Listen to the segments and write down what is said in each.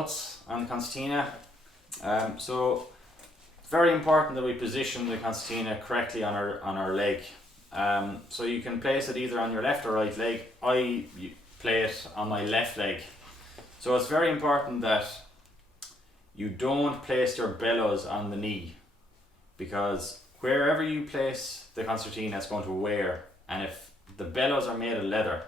notes on the concertina. So it's very important that we position the concertina correctly on our leg. So you can place it either on your left or right leg. I play it on my left leg. So it's very important that you don't place your bellows on the knee, because wherever you place the concertina it's going to wear, and if the bellows are made of leather,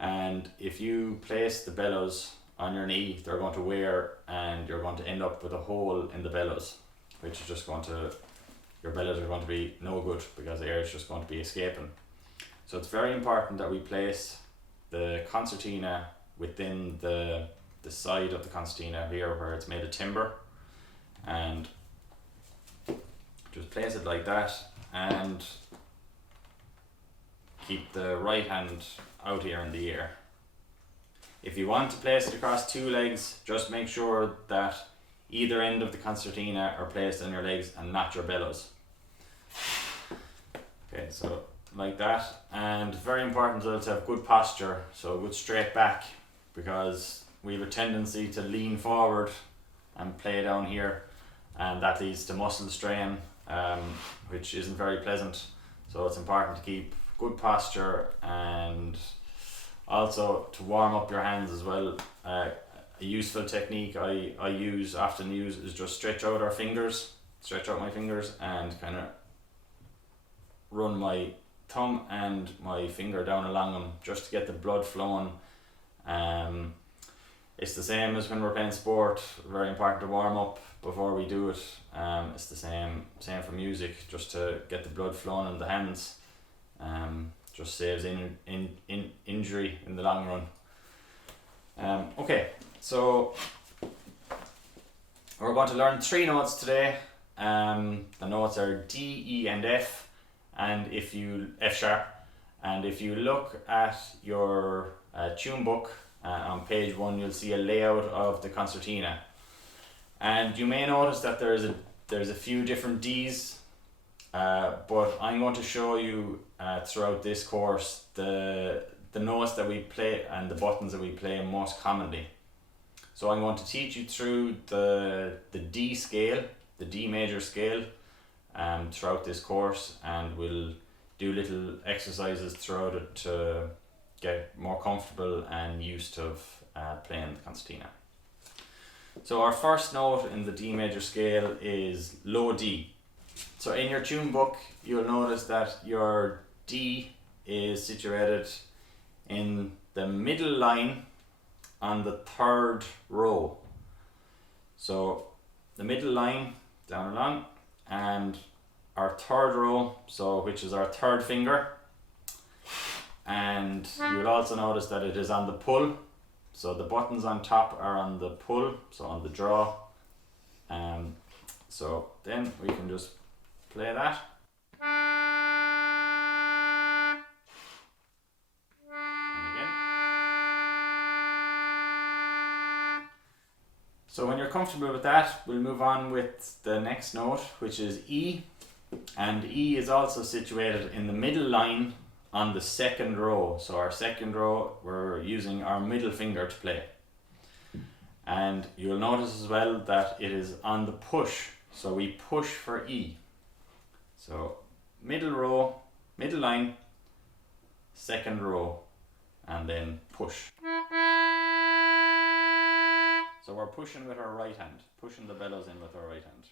and if you place the bellows on your knee they're going to wear, and you're going to end up with a hole in the bellows, which is just going to, your bellows are going to be no good because the air is just going to be escaping. So it's very important that we place the concertina within the side of the concertina here where it's made of timber, and just place it like that and keep the right hand out here in the air. If you want to place it across two legs, just make sure that either end of the concertina are placed on your legs and not your bellows. Okay, so like that. And very important as well to have good posture, so a good straight back, because we have a tendency to lean forward and play down here, and that leads to muscle strain, which isn't very pleasant. So it's important to keep good posture, and also to warm up your hands as well. A useful technique I often use is just stretch out my fingers and kind of run my thumb and my finger down along them just to get the blood flowing. It's the same as when we're playing sport, very important to warm up before we do it. It's the same for music, just to get the blood flowing in the hands. Just saves injury in the long run. Okay, so we're going to learn 3 notes today. The notes are D, E and F, and F sharp. And if you look at your tune book on page 1, you'll see a layout of the concertina. And you may notice that there's a few different Ds, but I'm going to show you throughout this course the notes that we play and the buttons that we play most commonly. So I'm going to teach you through the D scale, the D major scale, throughout this course, and we'll do little exercises throughout it to get more comfortable and used to playing the concertina. So our first note in the D major scale is low D. So in your tune book you'll notice that your D is situated in the middle line on the 3rd row. So the middle line down along, and our 3rd row, so which is our 3rd finger, and you'll also notice that it is on the pull. So the buttons on top are on the pull, so on the draw. So then we can just play that. And again. So when you're comfortable with that, we'll move on with the next note, which is E. And E is also situated in the middle line on the 2nd row. So our 2nd row, we're using our middle finger to play. And you'll notice as well that it is on the push. So we push for E. So middle row, middle line, 2nd row, and then push. So we're pushing with our right hand, pushing the bellows in with our right hand.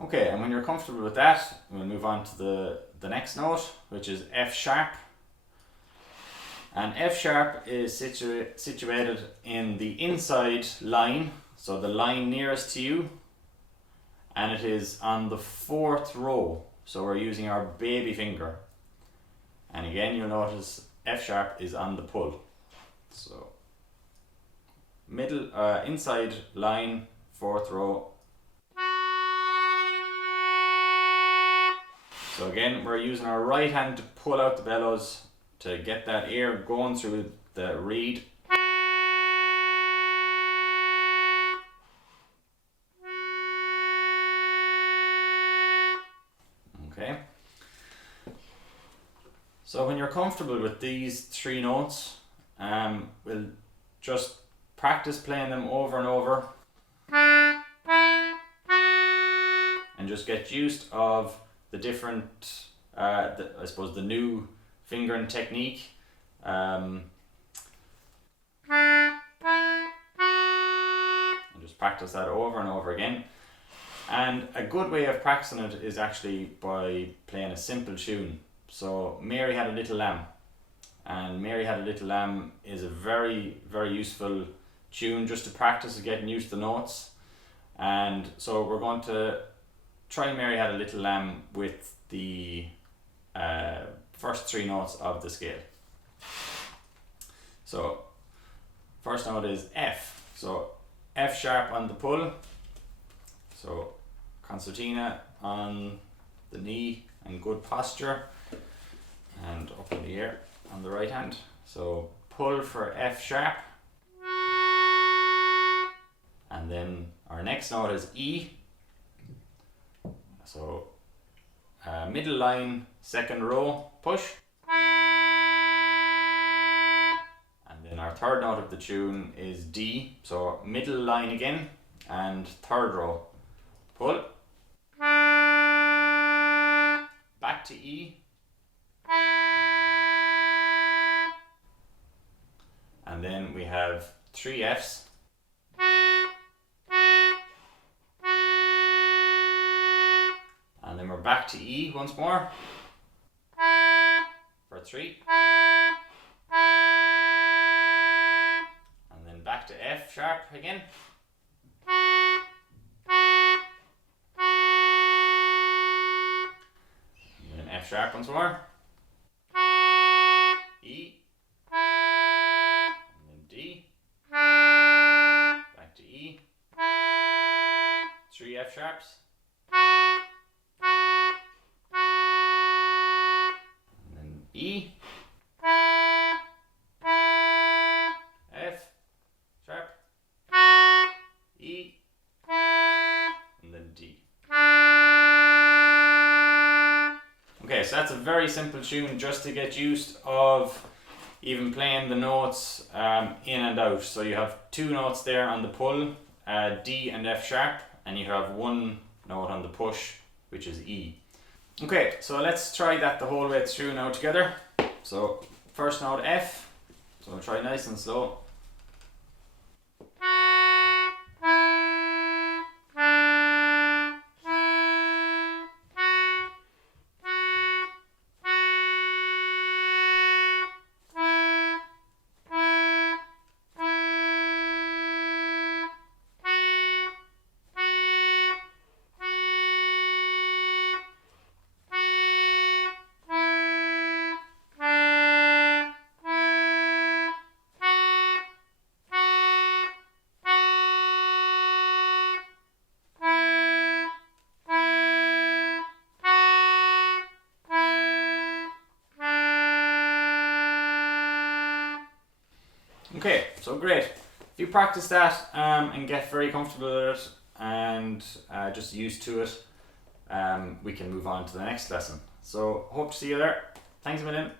Okay, and when you're comfortable with that, we'll move on to the next note, which is F sharp. And F sharp is situated in the inside line, so the line nearest to you, and it is on the 4th row, so we're using our baby finger. And again, you'll notice F sharp is on the pull. So middle, inside line, 4th row. So again, we're using our right hand to pull out the bellows to get that air going through the reed. Okay. So when you're comfortable with these 3 notes, we'll just practice playing them over and over and just get used of the different, I suppose the new fingering technique. And just practice that over and over again. And a good way of practicing it is actually by playing a simple tune. So Mary Had a Little Lamb, and Mary Had a Little Lamb is a very, very useful tune just to practice getting used to the notes. And so we're going to try Mary Had a Little Lamb with the first 3 notes of the scale. So first note is F. So F sharp on the pull. So concertina on the knee and good posture, and up in the air on the right hand. So pull for F sharp. And then our next note is E. So middle line, 2nd row, push. And then our 3rd note of the tune is D. So middle line again and 3rd row, pull. Back to E. And then we have 3 Fs. And then we're back to E once more for 3. And then back to F sharp again. And then F sharp once more. E. And then D. Back to E. 3 F sharps. E, F sharp, E, and then D. Okay, so that's a very simple tune just to get used of even playing the notes in and out. So you have 2 notes there on the pull, D and F sharp, and you have 1 note on the push, which is E. Okay, so let's try that the whole way through now together. So first note F, so I'll try nice and slow. Okay, so great. If you practice that and get very comfortable with it and just used to it, we can move on to the next lesson. So hope to see you there. Thanks a million.